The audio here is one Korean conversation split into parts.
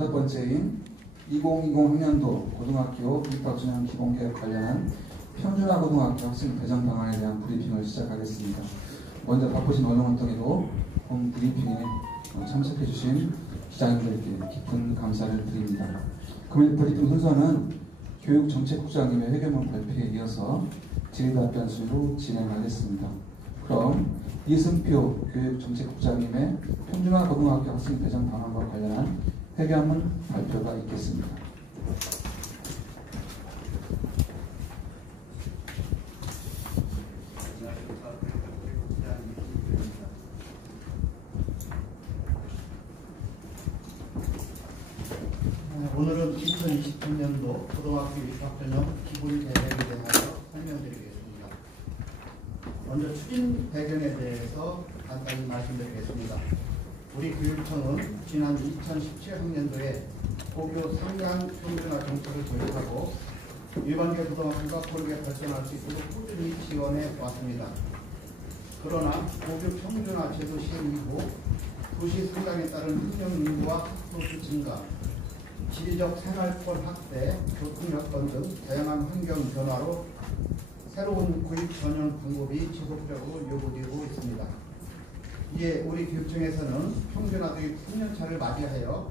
다섯 번째인 2020 학년도 고등학교 입학전형 기본계획 관련한 평준화 고등학교 학생 배정 방안에 대한 브리핑을 시작하겠습니다. 먼저 바쁘신 언론활동에도 본 브리핑에 참석해주신 기자님들께 깊은 감사를 드립니다. 금일 브리핑 순서는 교육정책국장님의 회견문 발표에 이어서 질의답변 순으로 진행하겠습니다. 그럼 이승표 교육정책국장님의 평준화 고등학교 학생 배정 방안과 관련한 회견문 발표가 있겠습니다. 오늘은 2023년도 고등학교 입학전형 기본계획에 대하여 설명드리겠습니다. 먼저 추진 배경에 대해서 간단히 말씀드리겠습니다. 우리 교육청은 지난 2017학년도에 고교 상향 평준화 정책을 도입하고 일반계 고등학교가 고르게 발전할 수 있도록 꾸준히 지원해 왔습니다. 그러나 고교 평준화 제도 시행 이후 도시 성장에 따른 학령 인구와 학부수 증가, 지리적 생활권 확대, 교통 여건 등 다양한 환경 변화로 새로운 구입 전형 방법이 지속적으로 요구되고 있습니다. 이에 우리 교육청에서는 평준화 도입 3년차를 맞이하여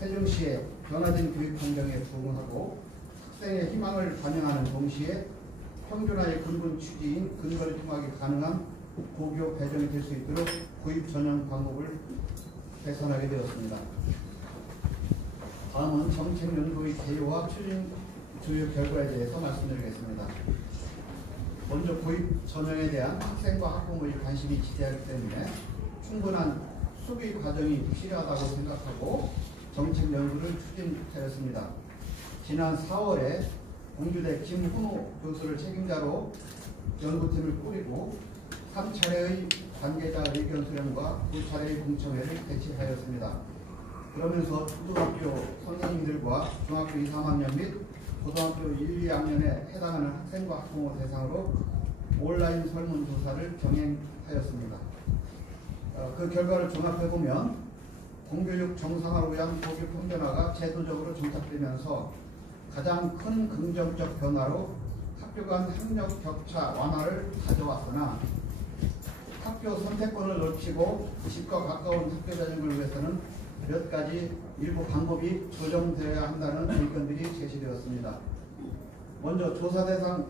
세종시의 변화된 교육 환경에 부응하고 학생의 희망을 반영하는 동시에 평준화의 근본 취지인 근거리 통학이 가능한 고교 배정이 될 수 있도록 구입 전형 방법을 개선하게 되었습니다. 다음은 정책연구의 개요와 추진 주요 결과에 대해서 말씀드리겠습니다. 먼저 구입 전형에 대한 학생과 학부모의 관심이 지대하기 때문에 충분한 수비 과정이 필요하다고 생각하고 정책 연구를 추진하였습니다. 지난 4월에 공주대 김훈호 교수를 책임자로 연구팀을 꾸리고 3차례의 관계자 의견 수렴과 2차례의 공청회를 개최하였습니다. 그러면서 초등학교 선생님들과 중학교 2, 3학년 및 고등학교 1, 2학년에 해당하는 학생과 학부모 대상으로 온라인 설문조사를 병행하였습니다. 그 결과를 종합해보면 공교육 정상화를 위한 고교 평준화가 제도적으로 정착되면서 가장 큰 긍정적 변화로 학교 간 학력 격차 완화를 가져왔으나 학교 선택권을 넓히고 집과 가까운 학교 다니는 위해서는 몇 가지 일부 방법이 조정되어야 한다는 의견들이 제시되었습니다. 먼저 조사 대상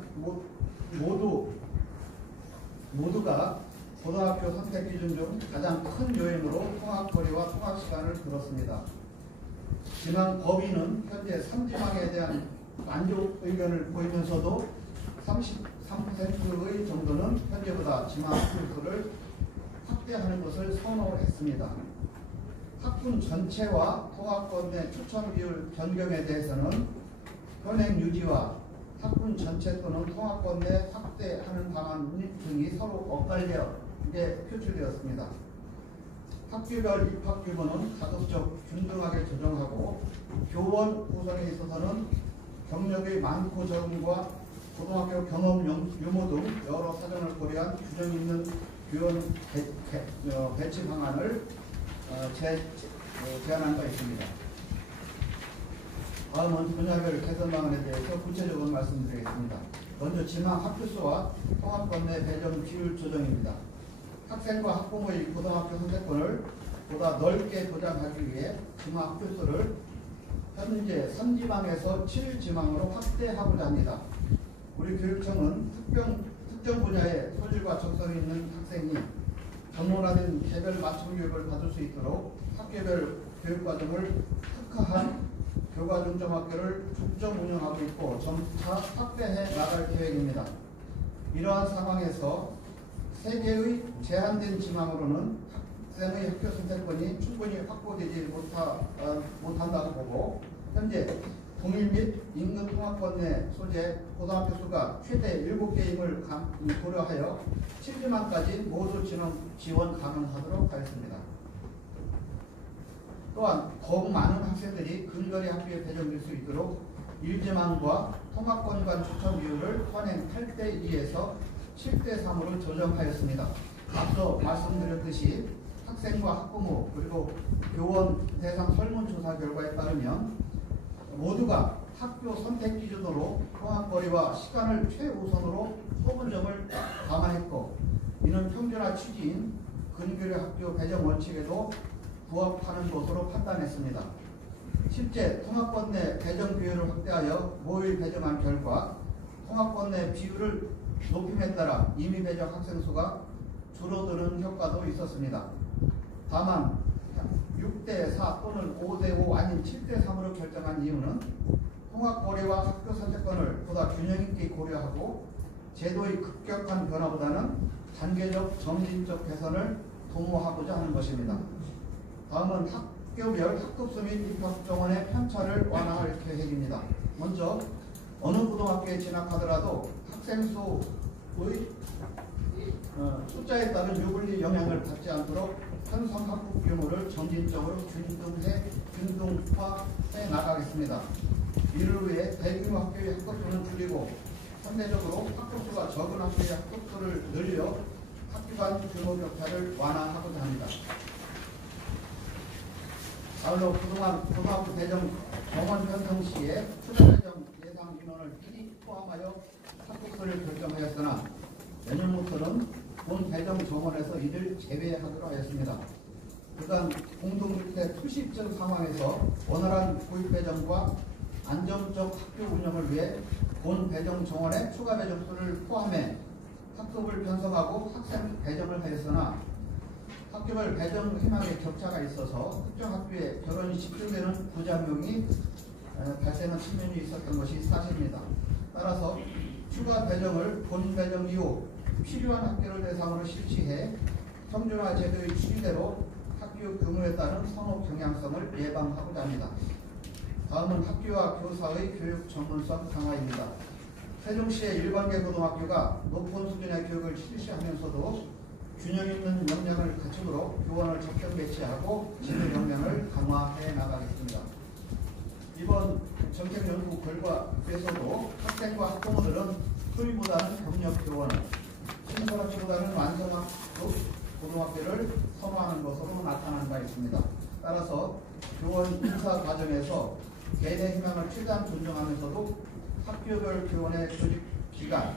모두가 고등학교 선택 기준 중 가장 큰 요인으로 통학거리와 통학시간을 들었습니다. 지난 법인은 현재 3지망에 대한 만족 의견을 보이면서도 33%의 정도는 현재보다 지망 학교수를 확대하는 것을 선호했습니다. 학군 전체와 통학권 내 추천 비율 변경에 대해서는 현행 유지와 학군 전체 또는 통학권 내 확대하는 방안 등이 서로 엇갈려 표출되었습니다. 학교별 입학 규모는 가급적 균등하게 조정하고 교원 구성에 있어서는 경력의 많고 적음과 고등학교 경험 유무 등 여러 사정을 고려한 규정 있는 교원 배치 방안을 제안한 바 있습니다. 다음은 분야별 개선 방안에 대해서 구체적으로 말씀드리겠습니다. 먼저 지망 학교수와 통학권 내 배정 비율 조정입니다. 학생과 학부모의 고등학교 선택권을 보다 넓게 보장하기 위해 지망 학교수를 현재 3지망에서 7지망으로 확대하고자 합니다. 우리 교육청은 특정 분야의 소질과 적성이 있는 학생이 전문화된 개별 맞춤 교육을 받을 수 있도록 학교별 교육과정을 특화한 교과중점학교를 중점 운영하고 있고 점차 확대해 나갈 계획입니다. 이러한 상황에서 3개의 제한된 지망으로는 학생의 학교 선택권이 충분히 확보되지 못한다고 보고 현재 동일 및 인근 통학권 내 소재 고등학교 수가 최대 7개임을 고려하여 7지망까지 모두 지원 가능하도록 하였습니다. 또한 더욱 많은 학생들이 근거리 학교에 배정될 수 있도록 1지망과 통학권 간 추천 비율을 현행 8대2에서 7대3으로 조정하였습니다. 앞서 말씀드렸듯이 학생과 학부모 그리고 교원 대상 설문조사 결과에 따라 모두가 학교 선택 기준으로 통학거리와 시간을 최우선으로 뽑은 점을 감안했고, 이는 평준화 취지인 근교류 학교 배정 원칙에도 부합하는 것으로 판단했습니다. 실제 통합권 내 배정 비율을 확대하여 모의 배정한 결과 통합권 내 비율을 높임에 따라 임의 배정 학생 수가 줄어드는 효과도 있었습니다. 다만 6대4 또는 5대5 아닌 7대3으로 결정한 이유는 통합거리와 학교 선택권을 보다 균형 있게 고려하고 제도의 급격한 변화보다는 단계적 점진적 개선을 도모하고자 하는 것입니다. 다음은 학교별 학급수 및 입학 정원의 편차를 완화할 계획입니다. 먼저 어느 고등학교에 진학하더라도 학생 수의 숫자에 따른 유불리 영향을 받지 않도록 편성 학급 규모를 점진적으로 균등화해 나가겠습니다. 이를 위해 대규모 학교의 학급수는 줄이고 상대적으로 학급수가 적은 학교의 학급수를 늘려 학교 간 규모 격차를 완화하고자 합니다. 아울러 그동안 고등학교 배정 정원 편성 시에 추가 배정 예상 인원을 미리 포함하여 학급수를 결정하였으나 내년부터는 본 배정 정원에서 이를 제외하기로 하였습니다. 그간 공동주택 투시증 상황에서 원활한 구입 배정과 안정적 학교 운영을 위해 본 배정 정원에 추가 배정수를 포함해 학급을 편성하고 학생 배정을 하였으나 학교별 배정 희망에 격차가 있어서 특정 학교에 결혼이 집중되는 부작용이 발생한 측면이 있었던 것이 사실입니다. 따라서 추가 배정을 본 배정 이후 필요한 학교를 대상으로 실시해 평준화 제도의 취지대로 학교 규모에 따른 선호 경향성을 예방하고자 합니다. 다음은 학교와 교사의 교육 전문성 강화입니다. 세종시의 일반계 고등학교가 높은 수준의 교육을 실시하면서도 균형 있는 역량을 갖추도록 교원을 적정 배치하고 지도 역량을 강화해 나가겠습니다. 이번 정책 연구 결과에서도 학생과 학부모들은 소위보다는 경력 교원을, 신설학교보다는 완성학 고등학교를 선호하는 것으로 나타난 바 있습니다. 따라서 교원 인사 과정에서 개인의 희망을 최대한 존중하면서도 학교별 교원의 조직 기간,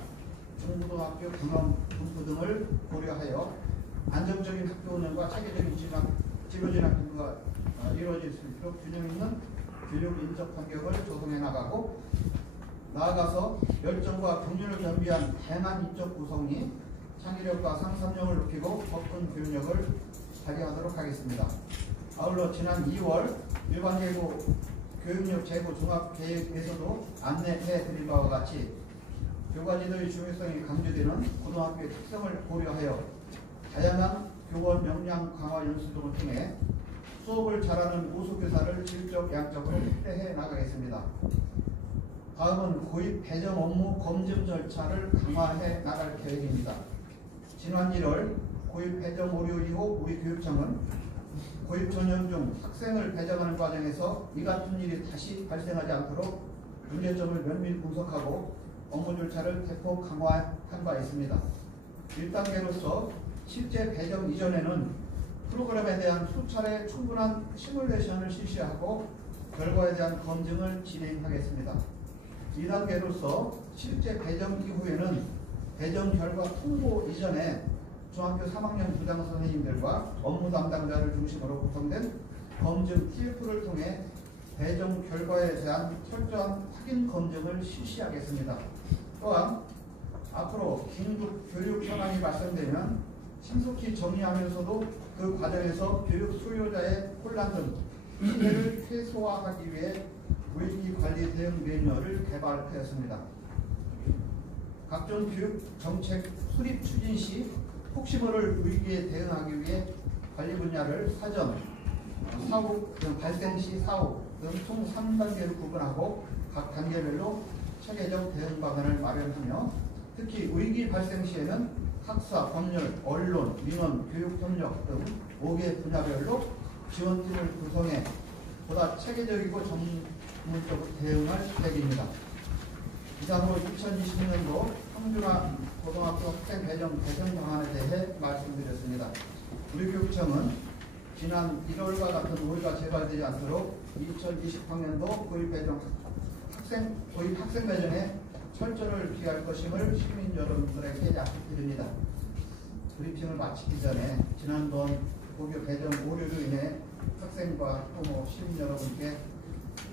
중고등학교 경험 분포 등을 고려하여 안정적인 학교 운영과 체계적인 진로 진학 기부가 이루어질 수 있도록 균형 있는 교육 인적 환경을 조성해 나가고, 나아가서 열정과 경륜을 겸비한 다양한 인적 구성이 창의력과 상상력을 높이고 법권 교육력을 발휘하도록 하겠습니다. 아울러 지난 2월 일반계고 교육력 제고 종합계획에서도 안내해 드린 바와 같이 교과지도의 중요성이 강조되는 고등학교의 특성을 고려하여 다양한 교원 역량 강화 연수 등을 통해 수업을 잘하는 우수교사를 질적 양적으로 확대해 나가겠습니다. 다음은 고입 배정 업무 검증 절차를 강화해 나갈 계획입니다. 지난 1월 고입 배정 오류 이후 우리 교육청은 고입 전형 중 학생을 배정하는 과정에서 이 같은 일이 다시 발생하지 않도록 문제점을 면밀히 분석하고 업무 절차를 대폭 강화한 바 있습니다. 1단계로서 실제 배정 이전에는 프로그램에 대한 수차례 충분한 시뮬레이션을 실시하고 결과에 대한 검증을 진행하겠습니다. 2단계로서 실제 배정 이후에는 배정 결과 통보 이전에 중학교 3학년 부장 선생님들과 업무 담당자를 중심으로 구성된 검증 TF를 통해 배정 결과에 대한 철저한 확인 검증을 실시하겠습니다. 또한 앞으로 긴급 교육 현황이 발생되면 신속히 정리하면서도 그 과정에서 교육 수요자의 혼란 등 피해를 최소화하기 위해 위기관리 대응 매뉴얼을 개발하였습니다. 각종 교육 정책 수립 추진 시 혹시 모를 위기에 대응하기 위해 관리 분야를 사전, 사후 등 발생 시 사후 등 총 3단계로 구분하고 각 단계별로 체계적 대응 방안을 마련하며 특히 위기 발생 시에는 학사, 법률, 언론, 민원, 교육협력 등 5개 분야별로 지원팀을 구성해 보다 체계적이고 전문적으로 대응할 계획입니다. 이상으로 2020년도 평준화 고등학교 학생 배정 개선 방안에 대해 말씀드렸습니다. 우리 교육청은 지난 1월과 같은 오류가 재발되지 않도록 2020학년도 고입 학생 배정에 철저를 기할 것임을 시민 여러분들에게 약속드립니다. 브리핑을 마치기 전에 지난번 고교 배정 오류로 인해 학생과 부모, 시민 여러분께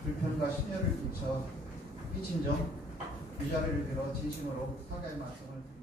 불편과 심려를 끼친 점 이 자리를 빌어 진심으로 사과의 말씀을 드립니다.